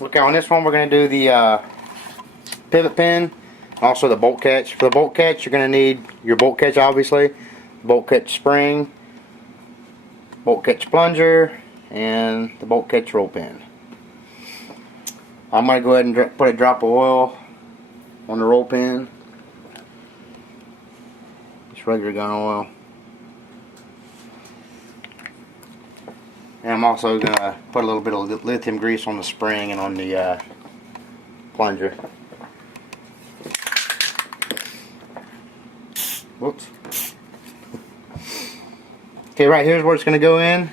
Okay, on this one we're going to do the pivot pin, also the bolt catch. For the bolt catch, you're going to need your bolt catch, obviously, bolt catch spring, bolt catch plunger, and the bolt catch roll pin. I'm going to go ahead and put a drop of oil on the roll pin. Just regular gun oil. And I'm also going to put a little bit of lithium grease on the spring and on the plunger. Whoops. Okay, right here's where it's going to go in.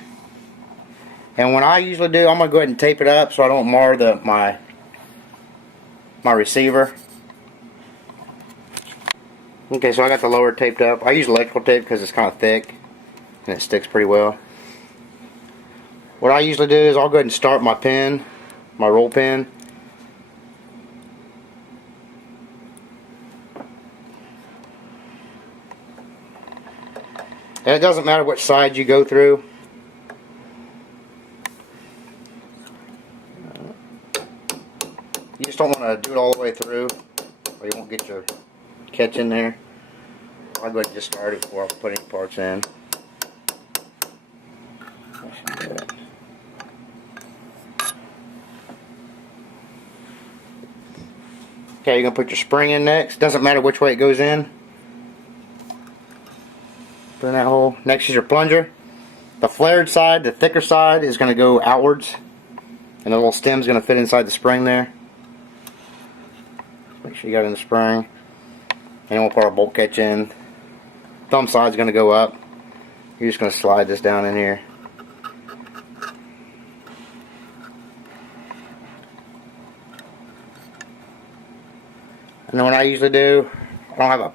And what I usually do, I'm going to go ahead and tape it up so I don't mar my receiver. Okay, so I got the lower taped up. I use electrical tape because it's kind of thick and it sticks pretty well. What I usually do is I'll go ahead and start my pin, my roll pin. And it doesn't matter which side you go through. You just don't want to do it all the way through or you won't get your catch in there. I'll go ahead and just start it before I put any parts in. Okay, you're going to put your spring in next. Doesn't matter which way it goes in. Put in that hole. Next is your plunger. The flared side, the thicker side, is going to go outwards. And the little stem's going to fit inside the spring there. Make sure you got it in the spring. And then we'll put our bolt catch in. Thumb side's going to go up. You're just going to slide this down in here. And then what I usually do, I don't have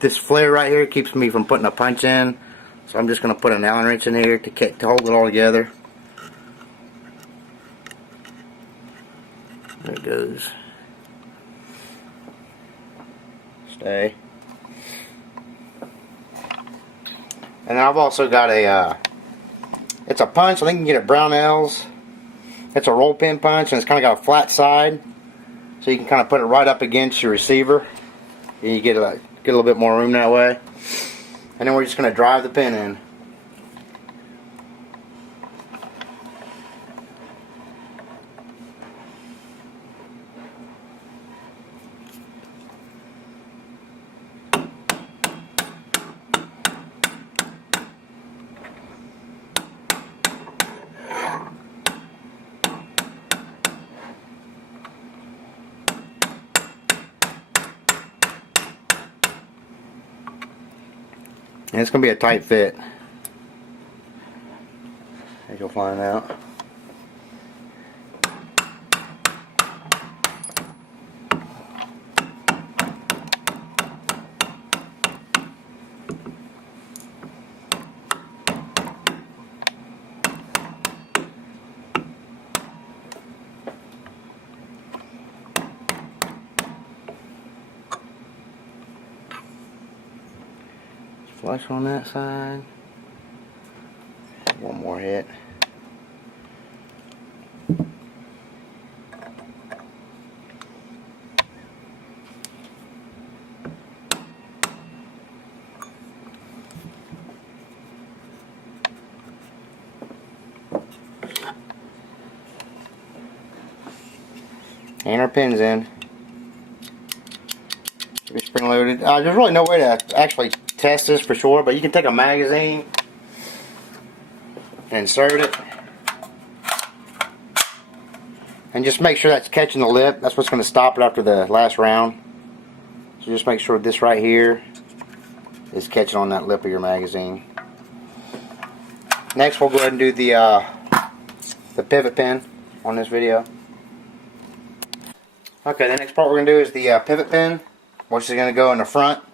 this flare right here keeps me from putting a punch in, so I'm just going to put an Allen wrench in here to hold it all together. There it goes. Stay. And then I've also got it's a punch, I think you can get it at Brownells. It's a roll pin punch and it's kind of got a flat side. So you can kind of put it right up against your receiver. And you get a little bit more room that way. And then we're just going to drive the pin in. And it's going to be a tight fit, as you'll find out. Flush on that side. One more hit. And our pin's in. Should be spring loaded. There's really no way to actually test this for sure, but you can take a magazine and insert it and just make sure that's catching the lip. That's what's going to stop it after the last round. So just make sure this right here is catching on that lip of your magazine. Next we'll go ahead and do the pivot pin on this video. Okay, the next part we're going to do is the pivot pin, which is going to go in the front.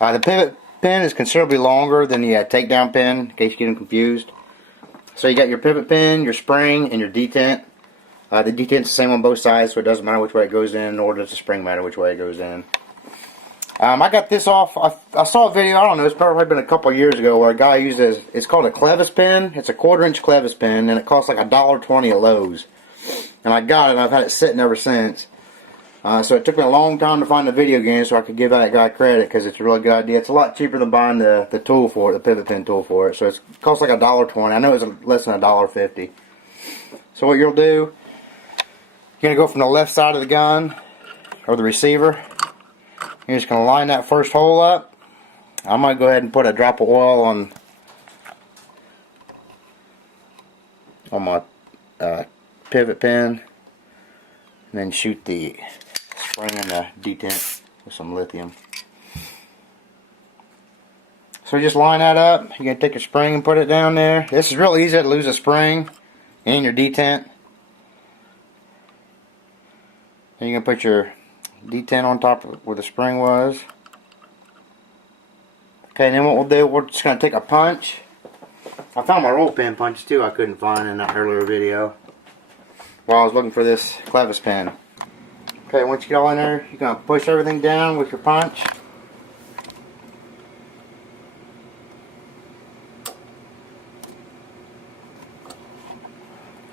The pivot pin is considerably longer than the takedown pin, in case you get them confused. So you got your pivot pin, your spring, and your detent. The detent's the same on both sides, so it doesn't matter which way it goes in, nor does the spring matter which way it goes in. I got this off, I saw a video, I don't know, it's probably been a couple of years ago, where a guy used it's called a clevis pin. It's a 1/4 inch clevis pin, and it costs like $1.20 at Lowe's. and I got it, and I've had it sitting ever since. So it took me a long time to find the video game so I could give that guy credit, because it's a really good idea. It's a lot cheaper than buying the tool for it, the pivot pin tool for it. So it costs like $1.20. I know it's less than $1.50. So what you'll do, you're going to go from the left side of the gun, or the receiver. You're just going to line that first hole up. I'm going to go ahead and put a drop of oil on my pivot pin, and then shoot the spring in the detent with some lithium. So just line that up. You're going to take your spring and put it down there. This is real easy to lose a spring and your detent. Then you're going to put your detent on top of where the spring was. Okay, then what we'll do, we're just going to take a punch. I found my roll pin punch too, I couldn't find in that earlier video while I was looking for this clevis pin. Okay, once you get all in there, you're going to push everything down with your punch.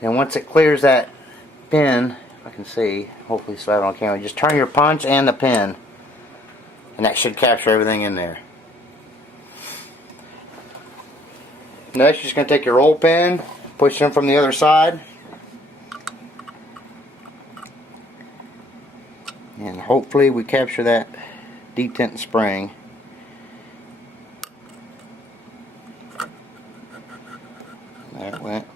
And once it clears that pin, if I can see, hopefully slide it on camera, just turn your punch and the pin, and that should capture everything in there. Next, you're just going to take your roll pin, push them from the other side, and hopefully we capture that detent spring. There it went.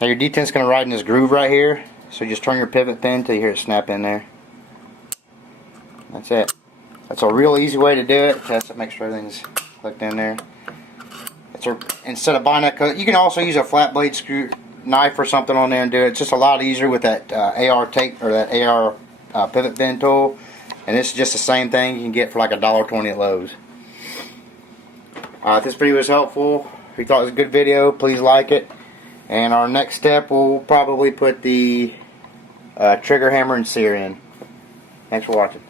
Now your detent's going to ride in this groove right here, so just turn your pivot pin until you hear it snap in there. That's it. That's a real easy way to do it. Test it, make sure everything's clicked in there. Instead of buying that, you can also use a flat blade screw knife or something on there and do it. It's just a lot easier with that AR tape or that AR pivot pin tool, and this is just the same thing you can get for like $1.20 at Lowe's. If this video was helpful, if you thought it was a good video, please like it. And our next step, we'll probably put the trigger hammer and sear in. Thanks for watching.